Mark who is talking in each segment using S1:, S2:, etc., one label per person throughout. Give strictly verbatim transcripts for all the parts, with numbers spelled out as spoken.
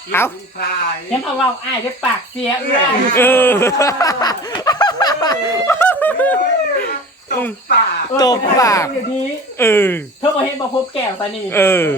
S1: เอ้า
S2: ฉันเอาเราอ้ายได้ปากเสียเอื้อ
S1: เออ
S3: ตบปาก
S1: ตบปากเออ
S2: เธอมาเห็นมาพบแก้วตานี่
S1: เออ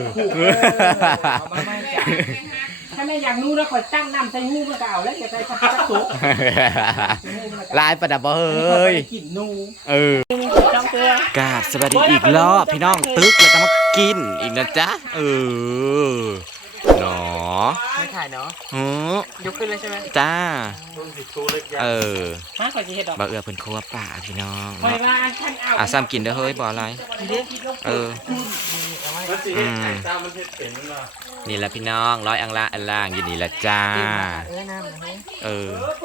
S2: ถ้าแม่อยากนู้แล้วคอยตั้งน้ำใส่หูมันก็เอาแล้วอย่าใส่กระเพาะสุก
S1: ลายประดับบ่เฮ้ย
S2: กินนู
S1: เออกราบสวัสดีอีกรอบพี่น้องตึกแล้วก็มากินอีกนะจ๊ะเออเนาะ
S2: ไม่ถ่ายเนาะ
S1: หื
S2: อยกขึ้นเลยใช่ไหม
S1: จ้าเออ
S2: ฮะก่อนจะเห็ดดอก
S1: บ่เอือเพิ่นครัวป่าพี่น้อง
S2: เนาะ
S1: อ่ะซ้ำกินเด้อเฮ้ยบ่อะไรเอออืมนี่แหละพี่น้องร้อยอังละอันล่างอยู่นี่แหละจ้าเออ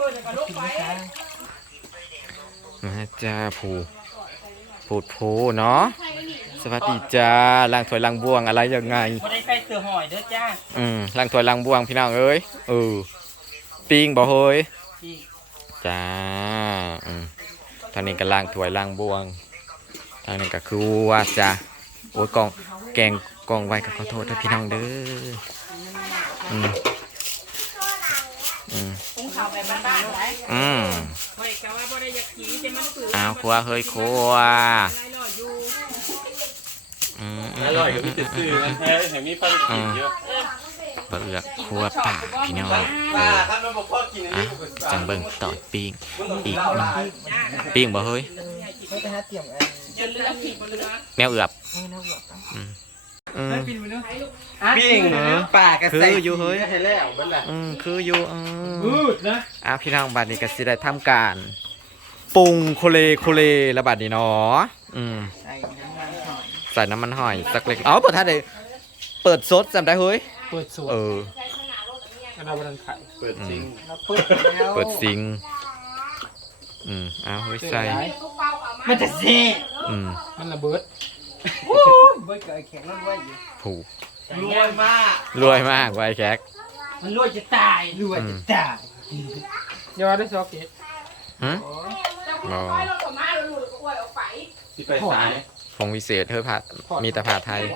S1: มาจ้าผูผูดผูเนาะสวัสดีจ้าล้างถ้วยล้างบ่วงอะไรยังไง
S2: บ่ได้ใส่เสื้อหอยเด้อจ้า
S1: อืมล้างถ้วยล้างบ่วงพี่น้องเอ้ยเออปิ้งบ่เฮ้ยจ้าอืมทางนี้ก็ล้างถ้วยล้างบ่วงทางนี้ก็คือว่าจ้าโอ้ยกองแกงกองไว้ก็ขอโทษนะพี่น้องเด้ออืมอืม
S2: หุงข้าวไปบ้านๆหลาย
S1: อืม
S2: เฮ้ยก็ว่าบ่ได้อยากกินแต่มันคือ
S1: อ้าวครัวเฮ้ยครัวอืม
S3: อร่อยก็มีแต่ซื้อนะแท้เห็นมีฟันกินเยอะ
S1: เบือกครัวป่าพี่น้องอ่ะจังเบิ่งต่อปิ้งอีกปิ้งบ่เฮ้ยแนวเอือบ
S3: ปิ้งป่ากระ
S1: คืออยู่เฮ้ย
S3: ให้แล้วเบิ่งล่ะ
S1: อืมคืออยู่อื
S2: มนะ
S1: อ้าวพี่น้องบัดนี้ก็สิได้ทำการปรุงโคเลโคเลแล้วบัดนี้เนาะอืมใส่น้ำมันหอยสักเล็กอ๋อเปิดท่าได้เปิดซดจำได้เฮ้ย
S2: เปิดสด
S1: เออ
S3: อันนั้นวันไข่เปิดซิง
S1: เปิดซิงอืมอ้าวเฮ้ยใส่
S2: มันจะเซ่
S1: อืม
S3: มันระเบิด
S2: โอ้ยเบิดเกิดแข็งแล้วด้วย
S1: ผูก
S3: รวยมาก
S1: รวยมากไว้แขก
S2: มันรวยจะตายรวยจะตาย
S3: ยอดได้ซอเกต
S1: ฮะอ๋อ
S3: ที่ไปสาย
S1: พงวิเศษเธอผัดมีแต่ผัดไทย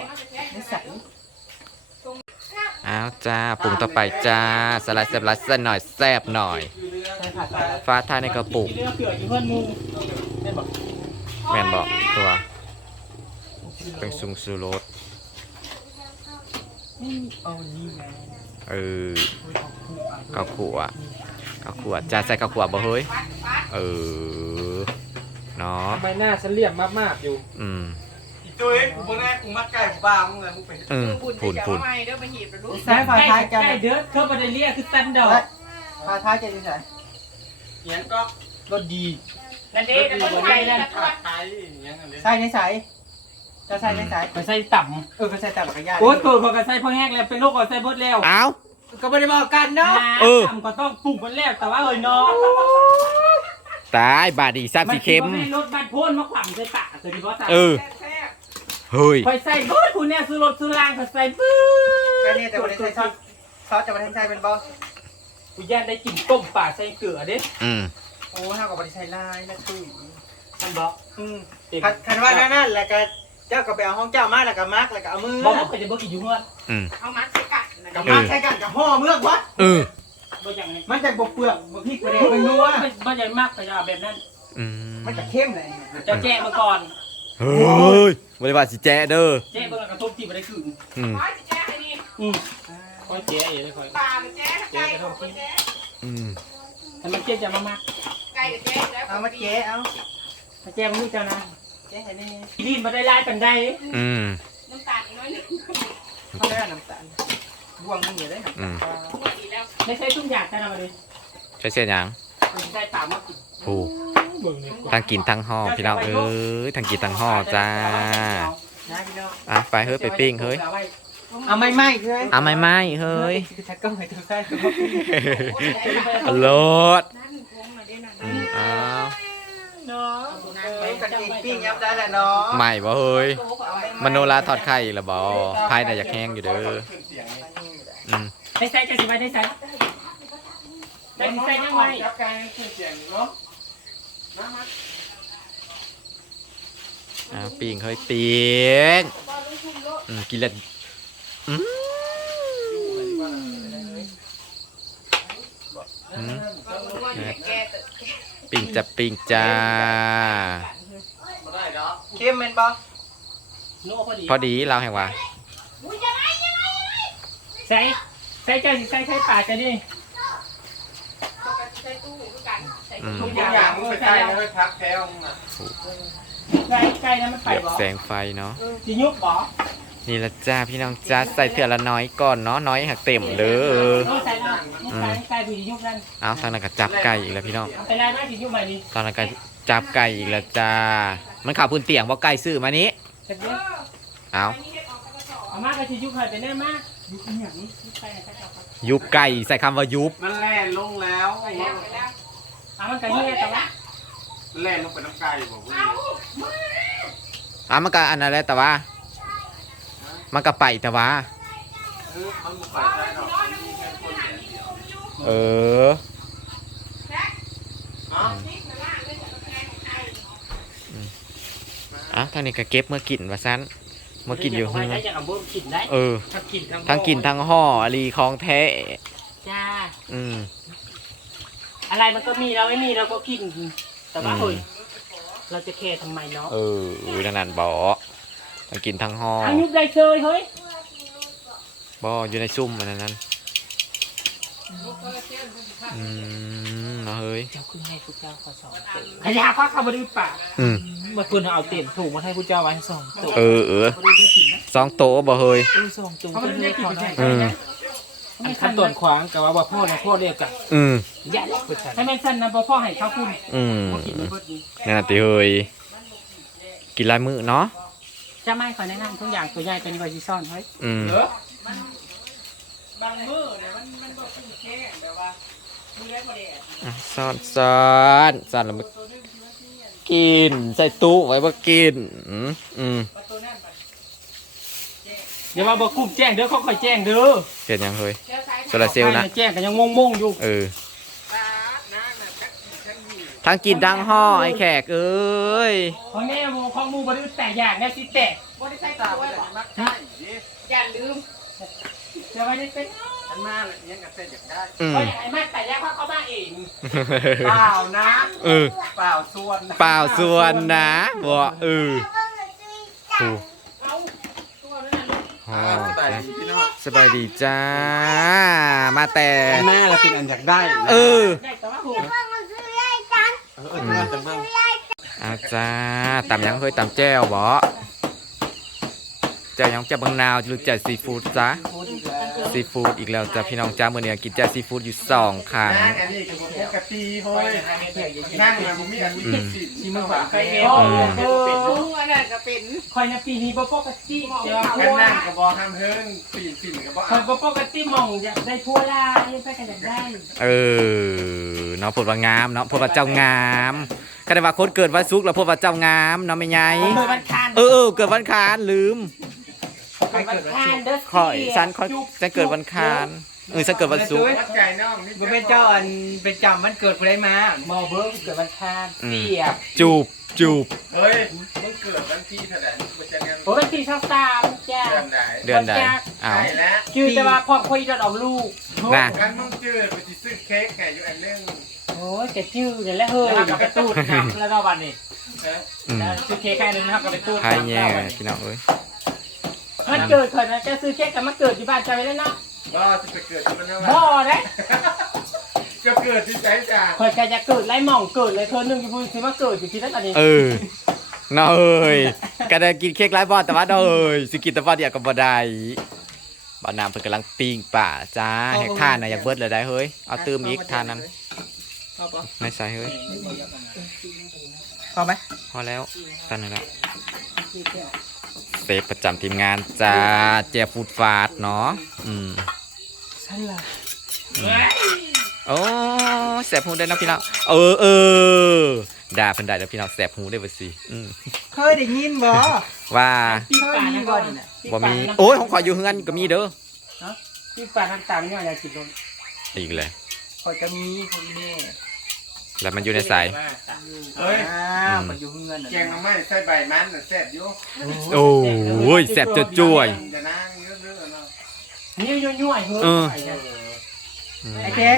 S1: อ้าวจ้าปรุงต่อไปจ้าสไลด์แซ่บลัดแซ่บหน่อยแซ่บหน่อยฟ้าไทยในกระปุกแมนบอกตัวเป็นซุงซูโรสเออข้าวขั่วข้าวขั่วจ้าใส่ข้าวขั่วบ่เฮ้ยเออเนาะ
S3: ทำไมหน้าฉันเลี่ยมมากๆอยู่
S1: อืม
S3: ตัวเองกูบ่แน่กูมักไก่กูบ้ามึงเลยมึงเป็น
S1: อืมฝุ่นฝุ่น
S2: ใส่ผ้าท้ายกันใกล้เด้อเธอบ่ได้เรียกคือตันดอก
S3: ผ้าท้ายจะยังไงเงี้ยก็ก็ดี
S2: นั่นเองนั่นคนไทยนั่น
S3: ผ้าท้ายเงี้ย
S2: ใส่ในสายจะใส่ในสายไปใส่ต่ำ
S3: เออก็ใส่ต่ำกับญาติ
S2: โอ๊ยโกรธพอกันใส่พอแห้งแล้วเป็นโรคก่อนใส่เบิดแล้ว
S1: อ้าว
S2: ก็ไม่ได้บอกกันเนาะต่ำก็ต้องปลูกมันแล้วแต่ว่าเอ้ยเนาะ
S1: ตายบาดีซับสีเข้ม
S2: มันรถบัดพ่นมาขวางใส่ปากตัวนี้ว่า
S1: เออเฮ้ย
S2: คอยใส่บู๊คุณเนี่ยซื้อรถซื้อล่างก็ใส่บู๊
S3: ก็เนี่ยแต่วันนี้ใส่ซอสซอสจะมาแทนใจเป็นบอส
S2: กูย่านได้กินต้มป่าใส่เกลือเด้
S1: อืม
S3: โอ้ห้ากับบริษัทลายนะคือ
S2: มันบอก
S3: อืมคันว่านั่นแหละก็เจ้าก็ไปเอาห้องเจ้ามาแล้วก็มาร์กแล้วก็เอามือ
S2: บอกเขาจะบอกกี่ยุ่งวะ
S3: เอามาร์กใช้กันกับมาร์กใช้กันกับห่อเมือกวะ
S1: เออ
S3: มันจะบกเปลือกบกพริกไปเลยมันนัว
S2: มันจะมากแต่แบบนั้น
S3: มันจะเข้มเลย
S2: จะแจ้มาก่อน
S1: เฮ้ยบริบาลสิแจ้เด้อ
S2: แจ้เบิ่งกระทบที่บ่ได้คืน
S1: อืม
S2: แจ้ให้นี่อืมคอยแจ้อยู่เลยคอยปลามันแจ้แจ้กระทบที่
S1: อืม
S2: ให้มันเจ๊จะมามาก
S3: ไก่แจ้แล้วเอามาแจ้เอา
S2: มาแจ้มาลูกเจ้านะ
S3: แจ้ให้นี่
S2: ลีนมาได้ลายเป็นได้
S1: อืม
S3: น้ำตาลอีกน้อยนึงเขาได้น้ำตาลบวงมันอยู่ได้
S1: อืม
S2: ไม่ใช่ทุ่งหยาดแต่เราเลย
S1: ใช้เสียยัง
S2: ใช่ป่ามาก
S1: ผูทั้งกินทั้งห่อพี่น้องเอ้ยทั้งกินทั้งห่อจ้าอ่ะไปเฮ้ยไปปิ้งเฮ้ย
S2: เอาไม่ไม่เฮ้ย
S1: เอาไม่ไม่เฮ้ยรถอ้าวใหม่บ่เฮ้ยมโนราทอดไข่หรือบ่ไพ่น่ะอยากแห้งอยู่เด้อ
S2: ได้ใส่จะสิไปได้ใส่ได้ใส่ยังไง
S1: อ่าปิ้งเฮ้ยปิ้งกินแล้วปิงจะปิงจ้า
S3: เข้มเป็นปะ
S2: โน่พอดี
S1: พอดีเราแห่งว่า
S2: ใส่ใส่เจ้าสิใส่ใส่ป่าจะดิ
S1: อืม
S3: ทุกอย่างมึงไปใกล้แล้วพักแถวมึงอ่ะ
S2: ใส่ใส่แล้วมันไป
S1: เหลือบ
S2: บ่
S1: แสงไฟเนาะ
S2: สิยุบบ่
S1: นี่ละจ้าพี่น้องจ้าใส่เถื่อละน้อยก่อนเนาะน้อยหักเต็มเลย
S2: โน่ใส่แล้วใส่ใส่ผู้สิยุบนั่น
S1: เอาทางนั้นก็จับไก่อีกแล้วพี่น้อง
S2: เอาไปได้ไหมสิยุบใหม่ดิ
S1: ตอนนั้นก็จับไก่อีกแล้วจ้า มันข่าวพื้นเตียงว่าไก่ซื้อมานี้
S2: สักเดียว
S1: เอา
S2: เอามาก็สิยุบให้ไปแน่มากยุบอีหยังนี่ยุบไปใส่ต่อ
S1: ยุบไก่ใส่คำว่ายุบ
S3: มันแล่นลงแล้ว
S2: เอามันก็เฮียแต่ว่า
S3: แล่นลงไปน้ำไก่บอกว่า
S1: อ่ะมันก็อันนั้นแหละแต่ว่า มันก็ไปแต่ว่า
S3: เออมันบุกไปได้หรอกมีแค่คนเดียว
S1: เออ
S3: อ๋อ
S1: อ่ะทางนี้ก็เก็บเมื่อกินว่าซั้นเมื่อกินอยู่
S2: เฮื
S1: เฮื
S2: อ
S1: อ
S2: ได้จากอำเภอกินได้
S1: เออ
S2: ทั้งกินทั้ง
S1: ทั้งกินทั้งห่ออลีของแท้
S2: จ้า
S1: อืม
S2: อะไรมันก็มีเราไม่มีเราก็กิน แต่ว่า
S1: อืม
S2: เฮ้ยเราจะแคร์ทำไมเนาะ
S1: เออนั่นนั่นบ่ทั้งกินทั้งห่อ
S2: อายุได้เชยเฮ้ย
S1: บ่อยู่ในซุ่มอันนั้นนั้นอืมเนาะเฮ้ย
S2: เจ้าคือให้พระเจ้าขอสอนขยะคว้าคำบริป่า
S1: อืม
S2: เมื่อคืนเอาเต็มถูกมาให้พระเจ้าไว้สองตัว
S1: เออเออบ
S2: ริได้กินนะ
S1: สองโตะบ่เฮ้ย
S2: เออสองตัวเป็นเล็กขอได้
S1: อืม
S2: อันขั้นตอนขวางกับว่าพ่อนะพ่อเรียกกับ
S1: อืม
S2: อย่าเล็กให้แม่สั้นนะพ่อพ่อให้ข้าวคุณ
S1: อืม
S2: พ่อกินไม่พอดี
S1: นั่นนะติเฮ้ยกินลายมือเนาะ
S2: จะไม่ขอแนะนำทุกอย่างตัวใหญ่เป็นไวซิซ่อนเฮ้ย
S1: อืม
S2: บางมือเนี่ยมันมันก็คือแค่แบบว่ามือได้พอดี
S1: อ่ะซ่อนซ่อนซ่อนแล้วมากินใส่ตู้ไว้บ่กินอืมอืม
S2: อย่ามาบอกกุ้มแจ้งเด้อเขาคอยแจ้งเด้อ
S1: เห็นยังเฮ้ยโซลาร์เซลล์นะ
S2: แจ้งกันยังงงๆอยู่
S1: เออทั้งกินทั้งห่อไอ้แขกเอ้ย
S2: เพราะแม่โมของมูบริแตกอย่างเนี่ยสิแตก
S3: บริษัทตาไปจากนักไก่ดิ
S2: อย่าลืมจะไม่ได้เป็น
S3: ฉันมาเลยยังกับเส้นอยากได้
S1: อืม
S2: เพราะอย่างไรแม่แต่ยากเพราะเขามาเอง
S3: เปล่านะ
S1: เออ
S3: เปล่าส่วนนะ
S1: เปล่าส่วนนะบ่เออถูก
S2: เอาตัวนั้นน่ะลูก
S1: ห่อ
S3: สบาย
S1: จ้ะ
S3: ดีพี่น้อง
S1: สบายดีจ้า มาแต่
S3: แม่เราเป็นอันอยากได้
S1: เออ
S2: ได้แต่ว่าโห
S3: เออเออแต่เมื่อ
S1: อาจ้าตำยังเคยตำแจ่วบ่แจ่วยังแจ่วบางนาวหรือแจ่วซีฟู้ดจ้าซีฟู้ดอีกแล้วจ้าพี่น้องจ้ามื้อนี้กินแจ่วซีฟู้ดอยู่สองครั้ง
S3: นั่งอันนี้คือปกติเฮ้ยนั่งเลยผมมีอันนี้สิที่มึงฝาก
S2: ไป
S3: ไป
S2: เอ
S3: เอง ง
S2: โอ้โห
S3: อันนั้นก็เป็น
S2: คอยนะปีนี้บ่ปกติเดี๋ยว
S3: กันนั่งกับบอห้ามเฮิงปีนปีนกับบ่
S2: คอยบ่ปกติมองอยากได้พัวลายไปกันอยากได้
S1: เออเนาะพูดว่างามเนาะพูดว่าเจ้างามก็ได้ว่าคนเกิดวันศุกร์แล้วพูดว่าเจ้างามเนาะไม่ไง
S2: เกิดวันคาน
S1: เออเออเกิดวันคารลืม
S2: เกิดวันคานเด้อ
S1: คอยฉันคอยฉันเกิดวันคารเออฉันเกิดวันศุกร์
S3: วัดไก่น้องนี่
S4: มันเป็นเจ้าอันเป็นจำมันเกิดผู้ใดมา
S2: มอเบิ้งเกิดวันคานเสียบ
S1: จูบจูบ
S3: เฮ้ยมึงเกิดวันที่เท่าไหร่มึงจะเงิน
S2: โอ้ยที่ช่องสามจ้า
S3: เดือนไหน
S1: เดือนใดอ้าว
S3: ใช่แล้ว
S2: คือจะมาพร้อมคุยจะเอาลูก
S1: น่ะ
S3: งั้นมึงเจอไปซื้อเค้กไงอยู่อันนึง
S2: โอ้ยจะจื้อเนี่ยแหละเฮ้ย
S4: แล้วก็ไปตูดครับแล้วก็วันนี้
S3: นะ
S1: อืม
S4: ซื้อเค้กแค่นึงนะครับก็ไปตูด
S1: ใครแย่พี่น้องเอ้ย
S2: มันเกิดเกิดนะจะซื้อเค้กกับมันเกิดอยู่บ้านจะไปแล้วเนาะ
S3: ก็จะไปเกิดที่มันนั่นแหละ
S2: บ่ได้
S3: จะเกิดที่ไหนจ้า
S2: คอยจะเกิดไรหม่องเกิดเลยเธอหนึ่งอยู่พูดคือว่าเกิดอยู่ที่นั่นตอนนี้
S1: เออเนาะเอ้ยก็ได้กินเค้กไร้บอดแต่ว่าเนาะเอ้ยสิกินแต่บอดเดียวกับบ่ได้บ่น้ำเพิ่นกำลังปิ้งป่าจ้าแหกท่านน่ะอยากเบิดเลยได้เฮ้ยเอาตื้มอีกท่านนั้นไม่ใส่เฮ้ย
S4: พอไหม
S1: พอแล้วตั้งนึงแล้วเซฟประจำทีมงานจ้าเจียฟูดฟาดเนาะอืม
S2: ฉันล่ะ
S1: โอ้แสบหูได้นะพี่น้องเออเออด่าเพิ่นได้แล้วพี่น้องแสบหูได้บ่สิอืม
S4: เคยได้ยินบ่
S1: ว่า
S2: พี่ป่านะก่อนน่ะ
S1: บ่มีโอ้ยของขอยอยู่เฮือนก็มีเด้อ
S2: พี่ป่าน้ำตาลเนี่ยอยากกินลง
S1: อีกเลย
S4: คอยก็มีคนนี้
S1: แล้วมันอยู่ในสาย
S3: เฮ้ย
S4: อ่ามันอยู่เงิน
S3: แกงน้ำมันใส่ใบมันน่ะแซ่บอยู่
S1: โอ้ยแสบจะจ้วย
S3: จะนั่งเยอะๆเนาะ
S2: นี่ยุ่ยยุ่ยเฮ้ย
S1: เออ
S4: ไอ้เค้ก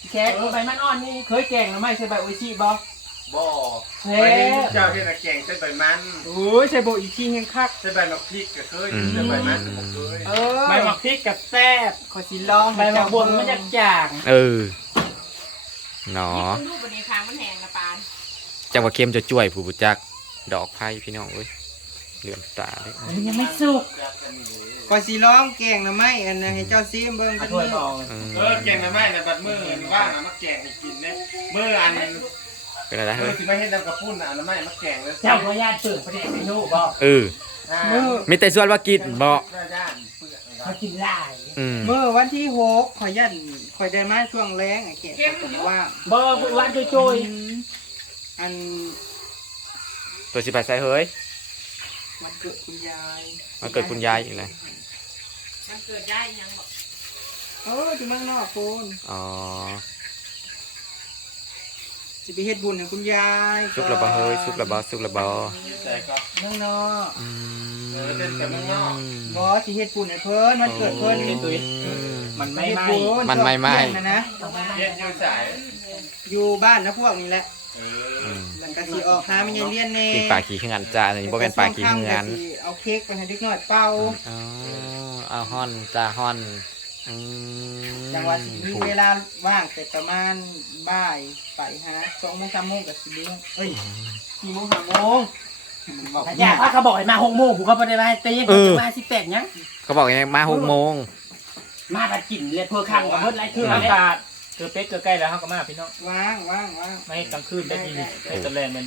S2: แค่ใบมันอ่อนนี่เคยแกงหรือไม่ใช่ใบโออิชิบ่
S3: บ่
S2: เฮ้
S3: ไปเห็นเจ้าเฮ็ดแกงใส่ใบมัน
S4: โอ้ยใส่โบอีกทีแห้งคัก
S3: ใส่ใบมะพริกก็เคยใส่ใบมันก็บ่เคย
S4: เออ
S2: ใบหมักพริกกับแซ่บ
S4: ขอสิลอง
S2: ใบหมักบวงมันจะจาง
S1: เออเนาะ
S5: รูปบนนี้ค้างมันแหงนะปาน
S1: จังว่าเค็มจะจ่วยผู้บุจักดอกไผ่พี่น้องเอ้ยเหลื่อมตาเด้อ
S2: มันยังไม่สุก
S4: ขอสิลองแกงหน่อไม้อันนั้นให้เจ้าซิมเบิ่ง
S2: เอา
S4: กัน
S2: ถ้วย
S4: นี่
S2: มาเอา
S1: อืม
S3: เออแกงหน่อไม้น่ะบัดมื้อว่างน่ะมาแกงให้กินเด้มื้ออัน
S1: เป็นอะไร
S3: เอ
S1: เฮ้
S3: อย สิมาเฮ็ดน้ำกระปุ้นน่ะหน่อไม้มาแกงเลย
S2: เจ้าพญาตื่นประเดี๋ยวไม่รู้บ่
S1: เออ
S3: มื้อ
S1: มีแต่ส่วนว่ากินบ่
S3: ย่านเปลือกนี่ครั
S2: เขา
S3: บ
S2: กินหลาย
S1: อืม
S4: เมื่อวันที่หกขอยันขอยได้มาช่วงแรงไอ้แขกก็บอกว่า
S2: บ่วันโจย
S4: อัน
S1: ตัวสิไปใส่เฮ้ย
S4: มันเกิดคุณยาย
S1: มันเกิดคุณยายอีกแล้ว
S5: มันเกิดได้ยังบอก
S4: เอออยู่เมืองนอกโคน
S1: อ๋อ
S4: สิไปเฮ็ดบุญให้คุณยาย
S1: ซุกระบะเฮ้ยซุกระบะซุกระบะ
S3: ใส่ก็
S4: เมืองนอก
S1: อืม
S3: เออเดินแต่เมืองนอก
S4: บ่สิเฮ็ดบุญให้เพิ่นมันเกิดเพิ่น
S1: อืม
S2: มันไม่
S4: เฮ็ด
S2: ไหม้
S4: บุญ
S1: มันไม่ไหม้
S4: ช่วงเที่ยงนะนะ
S3: เฮ็ดอยู่สาย
S4: อยู่บ้านนะพวกนี้แหละ
S3: เอ
S1: อื
S3: อ
S1: ม
S4: หลังกะสิออกหามันยังเรียนแน่
S1: กินปลาขี้เหือนจ้าอันนี้บ่เป็นปลาขี้เหือน
S4: ก็สิเอาเค้กไปให้เด็กน้อยเป่า
S1: อ๋อเอาฮอนจ้าฮอนอืม
S4: จังหวะสิมีเวลาว่างแต่ประมาณบ่ายไปหาสองโมงสามโมงกับสิเลี้ยงเอ้ยสี่โมงห้าโมงมันบอก
S2: อยากว่าเขาบอกให้มาหกโมงผมก็ไม่ได้มาตีนจะมาสิบแปดยัง
S1: เขาบอกยังไงมาหกโมง
S2: มาบัดกินเลยเพื่อข้างกับเบิดไรเทื่อ
S6: อา
S2: เลย
S6: กาศเกือบเป็ดเกือบใกล้แล้วเขาก็มาพี่น้อง
S4: ว่างว่างว่าง
S6: ไม่ให้กลางคืนได้ยินไอ้ตะแลงมัน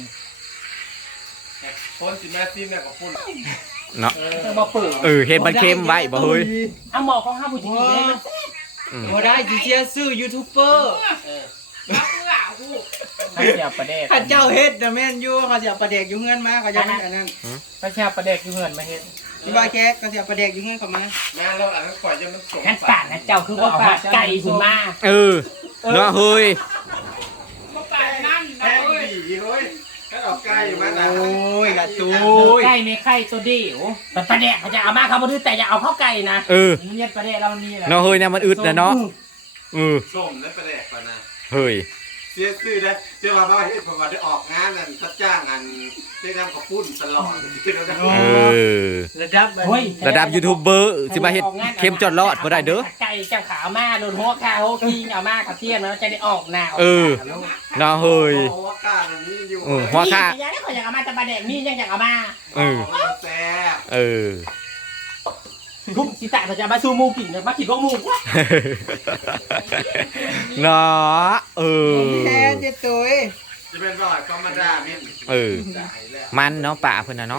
S3: คนสิมาซิมเนี่ยกับปุ้น
S1: เนาะ
S2: ต้องมาเปิด
S1: เออเห็ดมันเค็มไว้บ่เฮ้ย
S2: เอาหมอของห้าบุจิกินได้มัน
S1: อืม
S4: บ่ได้จีเชียซื้อยูทูบเบอร์
S5: มาเพื่อหู
S6: ถ้าเสียบประเดก
S4: ข้าเจ้าเฮ็ดนะแม่นอยู่เขาสิเอาปลาแดกอยู่เฮือนมาเขาจะเป็นอันนั้น
S6: ถ้าเสียบประเดกอยู่เงินมาเฮ็ด
S4: ที่ว่าแกเขาสิเอาปลาแดกอยู่เฮือนเขามา
S3: แม่เราอันนั้นปล่อยจนมันสม
S2: งั้นป่านนะเจ้าคือว่าปาดไก่คุณมา
S1: เออเนาะเฮ้ย
S5: มาป่านนั่น
S3: แห้
S5: นะ
S3: ง
S5: เว้ย
S3: ดีเฮ้ยถ้าเอาใกล้มานะ
S4: โอ้ยละตูย
S2: ไก่ไม่ไข่ตัวเดียวแต่ประเดี๋ยวเขาจะเอามาเขาบ่ดื้อแต่อย่าเอาเข้าไก่นะ
S1: เออ
S2: เนียประเดี๋ยวเรามีอะไร
S1: เนาะเฮ้ยเนี่ยมันอึดนะเนาะเออ
S3: ส้มนั่นไปแดกก่อนนะ
S1: เฮ้ย
S3: เสียซื้อได้เสียว่าบ้าเฮ็ดผมว่าได้ออกงานนั่นเขาจ้างอันได้นำกับปุ้นตลอดที่เราได้
S1: เออ
S4: ระดับแบบ
S2: เฮ้ย
S1: ระดับยูทูบเบอร์สิมาเฮ็ดเค็มจอดรอดบ่ได้เด้อ
S2: ไก่เจ้าขาวมาโดนหัวข้าวหัวขี้เอามากับเทียนแล้วจะได้ออกหน้า
S1: เออ เนาะเฮ้ย
S3: เพราะว่ากล้าอันนี้อยู่
S1: เออหัวข้า
S2: อยากได้ขออยากเอามาแต่ประเดี๋ยวมียังอยากเอามา
S1: เออ
S3: แซ่บ
S1: เออ
S2: ทุกสิตะเขาจะเอามาสู้หมูกินเนี่ยมากินพวกหมูวะ
S1: เนาะเออ
S4: แท้เจ๊ตุ้ย
S3: จะเป็นบ่อยก็มาด่าเม่น
S1: เออ
S3: ได้แล้ว
S1: มันเนาะป่าเพิ่นน่ะเนาะ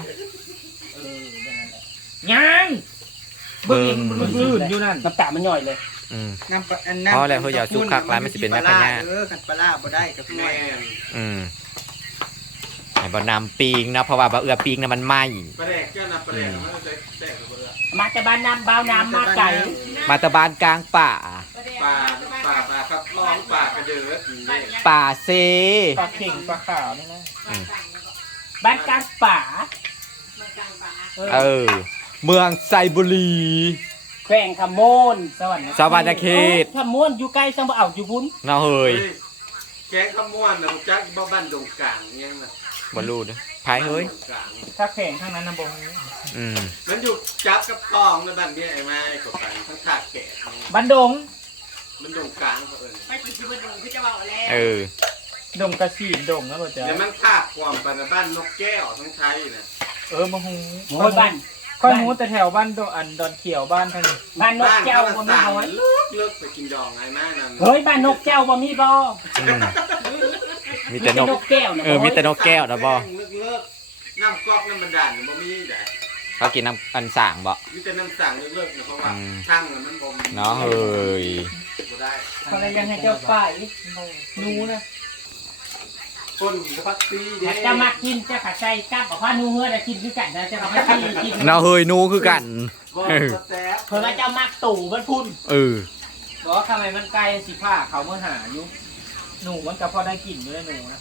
S6: ยังเบิ่งเบิ่งอื่นอยู่นั่น
S2: น้ำตามันย่อยเลย
S1: อืม
S4: น้ำปลาอันน้ำ
S1: พอแล้วเฮ้ยอย่าสู้คักร้านมันสิเป็นแม่พญา
S4: เออกันปลาร้าบ่ได้กับแม่
S3: แม่น
S1: อืมไอ้บ่นำปิงนะเพราะว่าบ่เอือปิงน่ะมันไหม้
S3: ปลาแดกเจ้านะปลาแดกมันจะแซ่บกว่าเบื่อ
S2: มาแต่บ้านน้ำเบาน้ำมาไก่
S1: มาแตะบานกลางป่า
S3: ปลาปลาปลาครับร้องปลากระเดือดนี่
S1: ป่าเซ
S6: ปลาเข่งปลาขาวนี่นะ
S2: บ้านกลางป่า
S1: เออ เมืองไซบุรี
S2: แขวงขโมนสวรรค์
S1: สวรรณเขต
S2: ขโมนอยู่ใกล้สังบ่เอาอยู่พุ้น
S1: เนาะเฮ้ย
S3: แกงขมวนนะจักบ่บ้านดงกลางยังนะ
S1: บ่รู้เด้อพายเฮ้ย
S3: ดงกลาง
S6: ถ้าแข่งข้างนั้นนะบ่ฮู้
S1: อืม
S3: มันอยู่จับกับตองในบ้านเบี้ยไอ้ไม้กับไปทั้งถากแกะ
S6: บันดง
S3: มันดงกลางเขาเอิ้น
S5: ไปกินที่บ้านดูพี่จะบอกแล้ว
S1: เออ
S6: ดงกระสีดงนะบ่จ๊ะ
S3: เดี๋ยวมันถากความไปในบ้านนกแก้วทั้งไทยน่ะ
S6: เออบ่ฮู้
S2: โอ้ยบ้าน
S6: ค่อยฮู้แต่แถวบ้านดงอันดอนเขียวบ้านทางนี้
S2: บ้านนก
S3: บ้าน
S2: แก้ว
S3: เขา
S2: บ่มี
S3: สั่ง
S2: เฮ้ย
S3: เลิกเลิกไปกินดองไอ้ไม้นั่น
S2: เฮ้ยบ้านนกแก้วบ่มีบ่
S1: อืมมีแต่นก
S2: นกแก้วนะ
S1: เออมีแต่นกแก้วนะบ่
S3: เลิกเลิกน้ำก๊อกน้ำบันดาลบ่มีได้
S1: เขากินน้ำอันส่างบ่
S3: มีแต่น้ำสั่งเลิกๆเนี่ยเพราะว่า
S1: อืม
S3: ช่างมันบ่มี
S1: เนาะเฮ้ย
S3: บ่ได้
S2: เขาเลยยังให้เจ้าไปนูนะ
S3: คนกับพักซีเด้
S2: จะมากินจะขัดใจกับบอกว่านูเฮือได้กินคือกันนะจะเอาไปกินกิน
S1: เนาะเฮ้ยหนูคือกัน
S3: บ่
S1: เออ
S3: แซ่บ
S2: เพิ่นว่าเจ้ามักตู่มันพุ่น
S1: เออ
S6: บอกว่าทำไมมันไกลสิผ้าเขาเมื่อหาอยู่หนูมันก็พอได้กลิ่นด้วยหนูนะ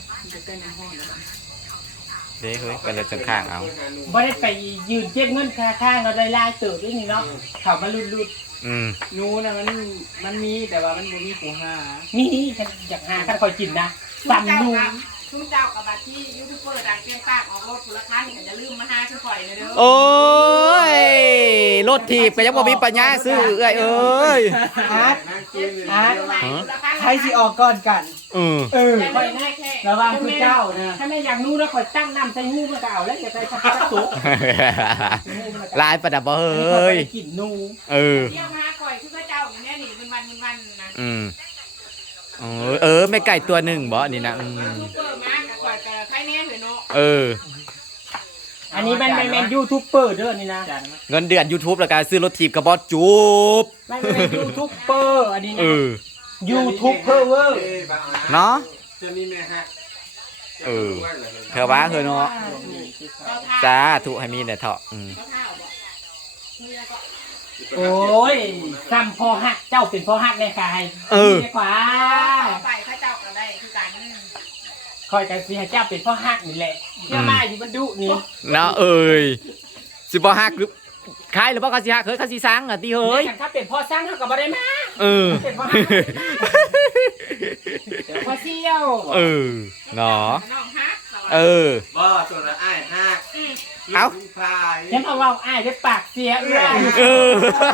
S1: เด้เฮ้ยกันเลยจังข้างเอา
S2: บ่ได้ไปยืนเก็บเงินค่าข้างเราได้ลายเติบด้วยนี่เนาะเขามาลุด
S1: ออืม
S4: หนูน่ะมันมันมีแต่ว่ามันบ่มีผู้หา
S2: มีฉันอยากหาคันคอยกินนะ
S5: ซุ่ม
S2: สั่น
S5: เจ้า
S2: ดู
S5: กับซุ่มเจ้ากับบัตรที่ยูทูบเบอร์ดังเตรียมปากออกรถคุณละคันก็จะลืมมาหาฉันปล่อยเลยเด้อ
S1: โอ้ยรถถีบก็ยังบ่มีปัญญาซื้อเอ้ยเอ้ย
S4: อาร์ต
S3: นั่งกินเลย
S4: อาร์ต
S5: เดี๋ยวมาคุณละคัน
S4: ใครสิออกก่อนกัน
S1: เออ
S4: เออ
S5: อย่าลืมให้แค่
S4: ระวังคือเจ้านะ
S2: ถ้าไม่อยากนู้แล้วคอยตั้งน้ำใส่หูมันก็เอาแล้วอย่าไปสักสุก
S1: ลายประดับบ่
S2: เฮ้
S1: เฮ้ย
S2: กินนู
S1: เออ
S5: เที่ยวมาก่อยคือพระเจ้าอย่างนี้นี่เป็นวันเป็นวันนะ
S1: อืมเออเออไม่ไก่ตัวหนึ่งบ่นี่นะอืม
S5: ยูทูบเบอร์มากับก่อยกับใครแน่เหรอเนาะ
S1: เออ
S2: อันนี้มันเป็นยูทูบเบอร์เด้อนี่นะ
S1: เงินเดือน YouTube แล้วการซื้อรถถีบกับบอสจูบ
S2: มันเป็นยูทูบเบอร์อันนี้
S1: เอ
S2: นะ
S1: อ
S2: ยูทูบเบอร์เวอร์
S1: เนาะ
S3: จะมีแม่ฮะ
S1: เออ เธอว่าเธอเนาะ
S5: เราทา
S1: จ้าถูกให้มีเนี่ยเถาะอืม
S5: เราท่าบอกนี่แล้วก็
S2: โอ้ยซ้ำพอหักเจ้าเป็นพอหักในกาย
S1: เออ
S2: ดีกว่า
S5: ต่อไปพระเจ้าก็ได้คือกัน
S2: คอยกันสิให้เจ้าเป็นพอหักนี่แหละเชื่อมาอยู่มันดุนี่
S1: เนาะเอ้ยสิบ่ฮักหรือใครหรือบ่เขาสิฮักเฮ้ยเขาสิสังอ่ะติเฮ้ย
S2: ถ้าเป็นพ่อสร้างเขาก็บ่ได้มา
S1: เออ
S2: เป็นพ่อหักเดี๋ยวพ่อเซี่ยว
S1: เออเนาะ
S5: น้องฮัก
S1: เออ
S3: บ่ตัวละอ้ายฮัก
S1: เอ้า
S3: ลูกพาย
S2: ฉันเอาเราอ้ายด้วยปากเสียเอื้อ
S1: เออ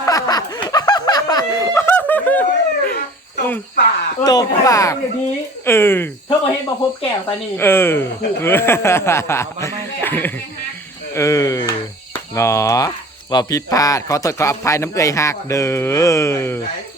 S3: ตบปาก
S1: ตบปาก
S2: เดี๋ยวนี้
S1: เออ
S2: เธอมาเห็นบ่พบแก้วตานี่
S1: เออ
S2: เอามาไม่จ้ะ
S1: เออเนาะว่าผิดพลาดขอโทษขออภัยน้ำเอ่ยหักเด้อ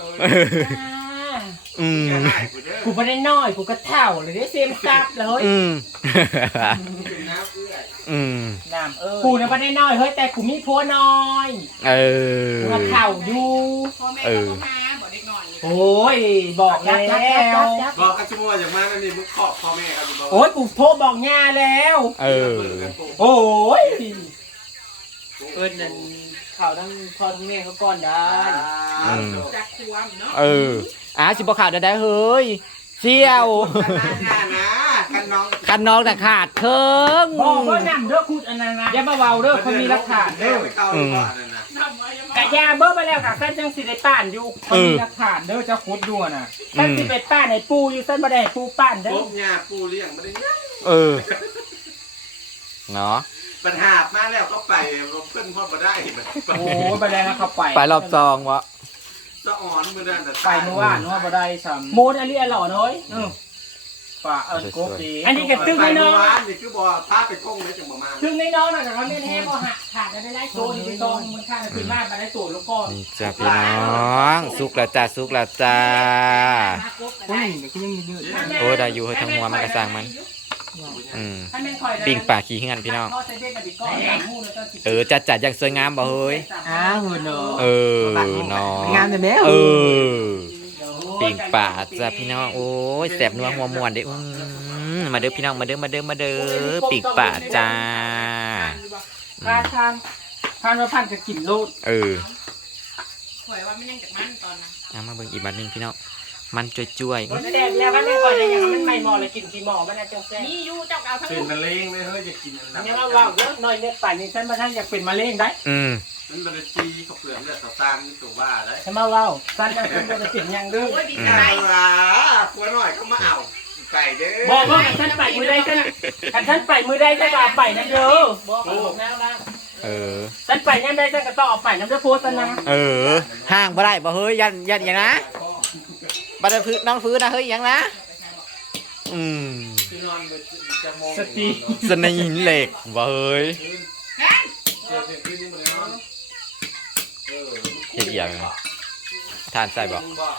S1: อืม
S2: กูไม่ได้น้อยกูก็เท่าเลยได้เซมซับเลย
S1: อืม
S3: น้ำเอื้อย
S1: อืม
S2: น้ำเอ้ยกูเนี่ยไม่ได้น้อยเฮ้ยแต่กูมีผัวน้อย
S1: เออ
S2: กูก็เท่าอยู่
S5: พ่อแม่ก็ต้องหาบอกเด็กหน่อย
S2: โอ้ยบอกแล้ว
S3: บอกกันชั่วโมงอย่างมากนั่นนี่มึงขอบพ่อแม่ครับบอก
S2: โอ้ยกูโทรบอกย่าแล้ว
S1: เออ
S2: โอ้ย
S4: เอิ้นนั่นข่าวทั้งพ่อทั้งแม่เขาก่อนได้
S1: อืม
S5: จากความเนาะ
S1: เอออ่ะสิบ่ขาดได้เฮ้ยเชี่ยว
S3: นะนะกันน้อง
S1: กันน้องน่ะขาดเคิง
S2: บอกว่าน้ำเด้อคูดอันนั้นนะอย่ามาเบาเด้อคนมีหลักฐาน
S3: เด้
S2: เด้
S3: อ
S2: อ
S3: ไปเข้าดีกว่านั่นนะ
S5: ทำไว้ยังไง
S2: กะยาเบิ้ลไปแล้วกะขั้นจังสิได้ป้านอยู่
S6: คนมีหลักฐานเด้อเจ้าคุดอยู่น่ะ
S2: ขั้นสิไปป้านให้ปูอยู่สั้นบ่ได้ให้ปูป้านเด้อ
S3: ปุ๊บเนี่ยปูเลี้ยงไม่ได้เนี่ย
S1: เออเนาะ
S3: ปัญหามาแล้วก็ไปเพื่อนพ่อมาได้
S6: โอ้ยไปได้แล้วเขาไป
S1: ไปรอบซองวะ
S3: สะอ่อนมือนั่น
S6: ไปเมื่อวานว่าบ่ได้ซ้ำ
S2: โมดอันนี้อร่อยน้อย
S6: เออป่าเอิญกบดี
S2: อันนี้ก็ตึ้ง
S3: ไป
S2: ให้น้
S3: เมื่
S2: อ
S3: อง วานนี่คือบอกพาไปก้งเลยจังประมาณ
S2: ตึ้งให้น้องน่ะก็เขาเล่นแฮบ่หักขาดได้ไล่โตนี่ไปตองมันขาดขึ้นมาบ่ได้โตแล้วก็
S1: นี่จ้าพี่น้องสุกแล้วจ้าสุกแล้วจ้า
S5: มากบก็
S4: โอ้
S5: ได้
S4: ยเดี๋ยวก็ยังยืด
S1: โอ้ได้อยู่ให้ทั้งหัวมันกระซังมัน อืม
S2: ถ้าแม่นคอย
S1: ปิ่งป่าขี้เหือนพี่น้อง
S2: ทอดเส้นเด็ดกับบิ๊กก้อนหมูแล้วก็สิ
S1: เออจัดจัดอย่างสวยงามบ่เฮ้ย
S4: อ้าวเฮ้ยเนาะ
S1: เออเนาะ
S4: งามแต่แม่
S1: เออปิ่งป่าจ้าพี่น้องโอ้ยแสบนัวหัวม่วนเด้ออืมมาเด้อพี่น้องมาเด้อมาเด้อมาเด้อปิ่งป่าจ้า
S2: ทานทานทานว่าพันก็กินโลด
S1: เออ
S5: หวยว่าไม่ยังจากมันตอนนั้น
S1: เอามาเบิ่งอีกบัดหนึงพี่น้องมันจ่วย
S2: มันแดงแล้วมันไม่ค่อยได้ยังมันไม่หมอเลยกินกี่หมอมันน่ะจังแซ่บ
S5: นี่ยูเจ้าเอาทั้ง
S3: เป็น
S5: ลูก
S3: มะเร็งเลยเฮ้ยจะกินอัน
S2: อัน
S3: นั้น
S2: นี้เราเล่าเยอะหน่อยเลือดป่านนี้ฉันมาท่านอยากเป็นมะเร็งได้
S1: ๆอืม
S3: มันมันจะจีเขาเปลือกเลือดต่อตามนี่ตัวว่าได้
S2: ฉันมาเล่าฉันจะเป็นจะเป็นยังเด้อ
S5: โอ้ยดี
S3: ไ
S5: ใจ
S3: ก่หัวหน่อยก็มาเอาไก่เด้อ
S2: บอกว่าฉันไปมือได้ฉันฉันไปมือได้ฉันก็เอาไปนะเด้อบอกบอกแล้วนะ
S1: เออ
S2: ฉันไปยังได้ฉันก็ต้องเอาไปน้ำเด้อโพสต์นะ
S1: เออห้างบ่ได้บ่เฮ้ยยันยันอย่างนะบัดพื้นน้องฟื้นนะเฮ้ยอย่างนะอืม
S3: ที่นอนจะมอง
S6: สติ
S1: สนหินเหล็กบ่เฮ้ย
S5: แค่
S3: เจอเสียงที่นี่มันนอนเออ
S1: เฮ็ดอีหยังทานใส่บ่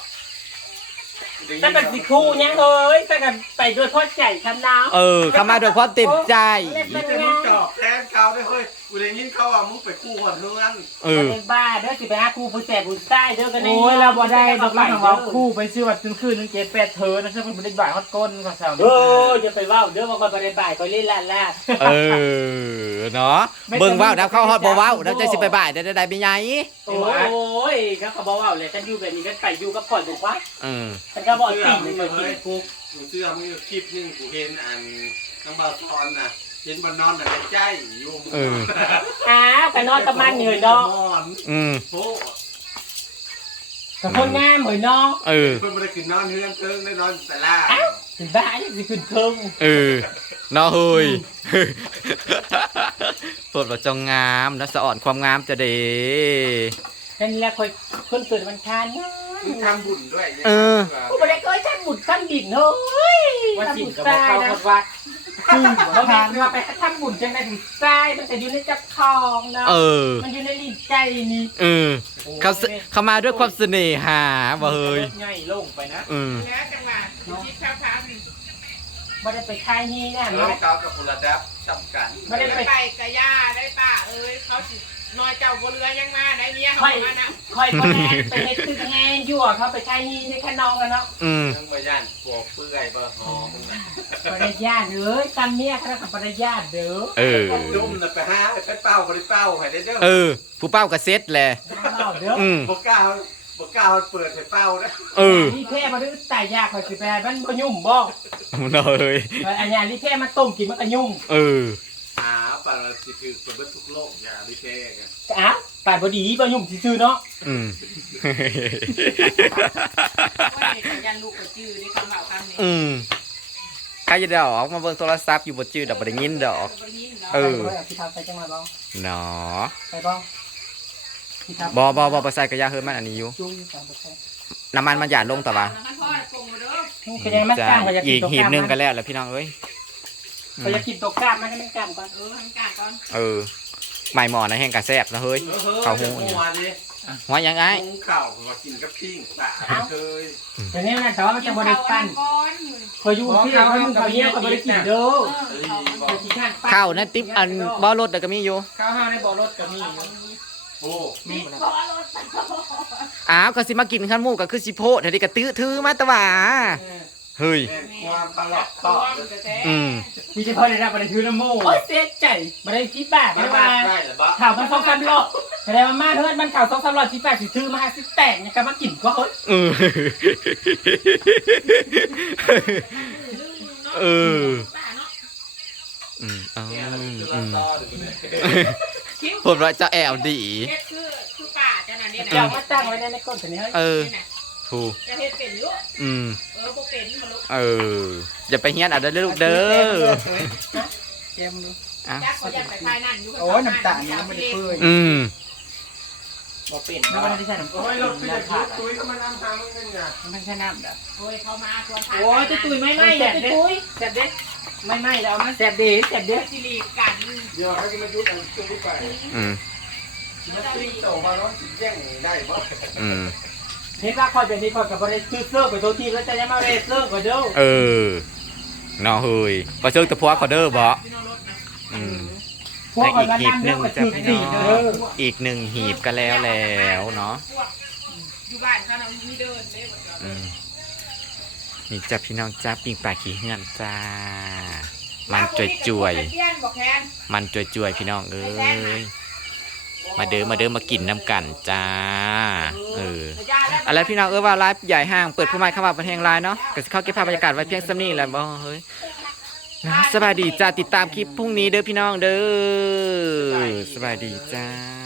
S2: ฉันเป็นสิครูยังเอ้ยฉันก็ไปด้วยพ่อใจฉันนะ
S1: เออเข้ามาด้วยความเต็มใจ
S3: นี่จะมึงจอบแทนเขาได้เฮ้ยกูได้ยินเขาว่ามึงไปกู้หัวเพื่อน
S1: เออ
S2: เป็นบ้าเด้อสิไปหาครูผู้แสบผู้ใต้เด้อกัน
S6: โอ้ยเราบ่ได้ดอกเราของเราคู่ไปซื้อวัดคืนนึงเจ็ดแปดเธอนะใช่ไหมบ่ได้บ่ายฮอดก้นก็ซ้ำ
S2: เอออย่าไปว่าเด้อว่าคนบ่ได้บ่ายก็เล่นล่าล่า
S1: เออเนาะเบิ่งว้าวดับเข้าฮอดบ่ว้าวดับใจสิไปบ่ายได้ได้เป็นไง
S2: โอ้ยเขาก็บอกว่าเลยฉันอยู่แบบนี้ก็ไปอยู่กับข่อยถูกปะ
S1: อืม
S2: ฉันก็บอก
S3: เสื้อ
S2: ติ่ง
S3: มึง
S2: เลย
S3: เฮ้ยพวกมึงเสื้อมึงคลิปนึงกูเห็นอันน้องบาซอนน่ะเห็นบนนอนแต่ใจอยู่มึง
S2: อ้าวไปนอนกับมันเหนื่อยเนาะ
S3: นอน
S1: อืม
S3: โอ้
S2: กับคนงามเหมือนน้อง
S1: เออ
S3: เพิ่นบ่ได้ขึ้นนอนเฮือนเทิงได้นอนแต่ล่า
S2: ถึงบ้ายังสิขึ้นเครื่อง
S1: เออเนาะเฮ้ย เปิดว่าจงงามนะสะอ่อนความงามจะเด้
S2: นั่นแหละคอยคนเกิดวันคานนะ
S3: มึงทำบุญด้วยเนี่ย
S1: เออ
S2: กูไม่ได้เคยทำบุญทำบินเฮ้ย
S6: ว่า
S2: ทำ
S6: สิ่ง
S2: บุญ
S6: กับ
S2: ทราย
S6: เข้า
S2: นะ
S6: วัดวัด
S2: คือเราไม่เราไปทำบุญจังในถึงทรายมันจะอยู่ในจับคองเนาะ
S1: เออ
S2: มันอยู่ในลิ้นใจนี่
S1: เออเขาเสเขามาด้วยความเสน่หาบ่เฮ้ย
S6: ง่ายลงไปนะ
S1: เออ
S5: แล้วจังหวะชิดข้าวพัน
S2: ไม่ได้ไปคายฮีเนี่ย
S3: เออ
S2: เนาะ
S3: เขากับพลดับจำกัน
S2: ไม่ได้
S5: ได้
S2: ไป
S5: ไปกะย่าได้ป้าเอ้ยเขาสิน้อยเจ้าบนเรือยังมาได้เมียเขา
S2: ค่อย
S5: มานะ
S2: ค่อยคนแอนไปเฮ็ดตึกแงยั่วเขาไปคายฮีในแค่นองกันเนาะ
S1: อืม
S3: มึงมาย่านปวกเปื่อยบ่หอมมึงน่ะ
S2: ปริญาตเด้อตามเมียคณะกับปริญาตเด้อ
S1: เออ
S3: ดุ่มน่ะไปหาไปเป้าบ่ได้เป้าให้ได้เด้อ
S1: เออ ผู้เป้าก็เซ็ตแหละ
S2: เล่าเด้อ
S1: อืม
S3: บ่กล้าบ่กล้าเปิดให้เป้านะ
S1: เออ
S2: นี่แค่มาดื้อตายยากคอยสิไปมันบ่ยุ่มบ่
S1: เนาะเฮ้ย
S2: อันนี้นี่แค่มาต้มกินมันก็ยุ่ม
S1: เออ
S3: หาปลาสิคือคนเบิดทุกโลกอย่าลิเท่กัน
S2: อ้าวตายบ่ดีบ่ยุ่มซื่อๆเนาะ
S1: อืม
S5: ว่าเด็กยันลูกกับจื้อในคำบ่าวคำนี้
S1: อืมใครจะได้ออกมาเบิ่งโทรศัพท์อยู่บ่จื้อดอกบ่ได้ยินดอก เออ
S2: ไปพี่ทับไปจังหวัดบ่
S1: เนาะ
S2: ไปบ่พี่ทับ
S1: บ่บ่บ่บ่ใส่กระยาเฮิรนมันอันนี้อยู่
S2: จุ้งตามไปใส่
S1: น้ำมันมันหยาดลงแต่ว่า
S5: ท่านพ่อปรุงมาเด้อ
S2: คือยังมัน
S1: จ้าก
S2: ล้ามก็อยาก
S1: อี
S2: กิน
S1: ก
S2: ตัว
S1: หี
S2: ก
S1: บ
S2: ล้าม
S1: หนึง
S2: มั
S1: ก็
S2: น
S1: แล้วแหล้วพี่น้องเอ้ยอื
S2: ก็
S1: ม
S2: อยากกินตัวกล้ามมันให้มันกล้ามก่อน
S5: เออทางการก่อน
S1: เออใหม่หมอนะแห้งกะแซ่บนะเฮ้ย
S3: เออเฮ้ย
S1: เข้าหู
S3: หัวนี่
S1: หัวยังไง
S3: หุงข้าวมากินกับปิ้งปลาเคย
S2: แต่นี้นะแต่ว่ามันจะบ่ได้ปั้น
S5: ก้อนอยู่
S2: คอยอยู่ที่เขามึงเขาเนี้ยเขาบ่ได้กินเด้อ
S5: เออเขา
S2: แต่ที่ข้างปั้น
S1: ข้าวนั่นติ๊บอันบ่รถแต่ก็มีอยู่
S6: ข้าวห้าวในบ่อรถก็มีอยู่
S3: โอ้
S5: มีขอรถ
S1: อ้าวก็สิมากินข้าวหมูก็คือสิโพดเดี๋ยวนี้ก็ตื้อถือมาแตะหว่าเฮ้ย
S3: แม่นความปลาหลอก
S5: ต่
S3: ต่
S5: อ
S3: อ
S5: แต่
S1: อืม
S2: มีเฉพาะได้รับบ่ได้ถือน้ำโม่โอ้ยเสียใจบ่ได้คิดบาท
S3: มั
S2: ไม่
S3: น
S2: ว่า
S3: มาได้หรือเปล่า
S2: ข่าวมันสองสามรอบแสดงว่ามาเฮือนมันข่าวสองสามรอบสิแปดสิถือมาสิแตกเนี่ยก็มากินก็เฮ้ย
S1: เออเออ
S5: ป้าเนาะ
S1: อืมอ๋อ
S3: เนี่ยเรา
S1: อื
S3: คือเรา
S1: ม
S3: ต่อดูเนี่ย
S1: ผมว่าจะแอวดี
S5: เฮ็ดคือคือป้าจังนั้นนี่นะ
S2: เดี๋ยวมาตั้งไว้ในก้นตัวนี้เฮ้ย
S1: เออ
S5: นี่นะ
S1: ถูก
S5: จะเฮ็ดเป็นอยู่
S1: อืม
S5: เออบ่เป็นมาลูก
S1: เออ อย่าไปเฮียนเอาเด้อลูกเด้อ
S4: เค็มดู
S1: อ่ะ
S5: จักเขาอยากไปภายนั่นอยู่
S4: โอ้ยน้ำตาลนี่มันไม่ได้เปื่อย
S1: อืม
S6: บ่เป็น
S2: แล้วมันได้ใส่น้ำ
S3: โอ้ยเราคือจะยุดตุ้ยก็มานำทางมึงนี่ไง
S4: มันไม่ใช่น้ำเด้อ
S5: โอ้ยเขามาชวนทาน
S2: โอ้ยจะตุยไม่ไหม้จะตุยแสบเด็ดไม่ไหม้แล้วมันแสบดีแสบเด็ด
S5: สิริกัน
S3: เดี๋ยวเขาจะมายุดอันตุ้ยไป
S1: อืม
S3: มาติ้งโตมาร้อนสิแจ้งได้บ่
S1: อืม
S2: เห็นว่าคอยเป็นที่คอยกับบริษัทเซิร์ฟไปตัวทีแล้วจะยังมาเรเซิร์ฟก็เด้อ
S1: เออเนาะเฮ้ยก็เชิงตะพัวเขาเด้อบ่อืม
S2: พวกมันนั่งเรื่องมาถึงสี่เด้อ
S1: อีกหนึ่งหีบก็แล้วแล้วเนาะ
S5: อยู่บ้านเขาน่ะมีเดินเด้บ่
S1: อืมนี่จ้าพี่น้องจ้าปิงปลาขี้เหือนจ้า มันจ่วยจ่วย
S5: เตี้ยนบอกแคน
S1: ๆมันจ่วยจ่วยๆพี่น้องเอ้ยมาเด้อมาเด้อมากินน้ำกันจ้าเอออะไรพี่น้องเอ้ยว่าไลฟ์ใหญ่ห้างเปิดผู้ใหม่เข้ามาเป็นแห่งไลน์เนาะก็สิเข้าเก็บภาพบรรยากาศไว้เพียงซ้ำนี้แหละบ่เฮ้ยนะสบายดีจ้าติดตามคลิปพรุ่งนี้เด้อพี่น้องเด้อสบายดีจ้า